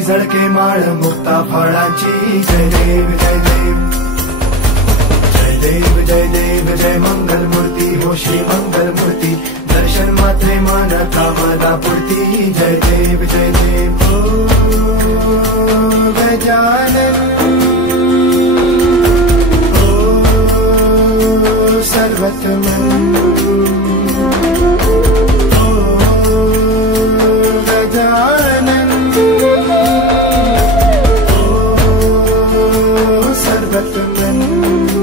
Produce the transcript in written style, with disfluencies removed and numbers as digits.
झळके माळ मुक्ता फळांची जय देव जय देव जय देव जय देव जय मंगल मूर्ती हो श्री मंगल मूर्ती दर्शन मात्रे मन कामना पूर्ती जय देव जय देव ओ गजानन ओ सर्वतमन सर्वतमन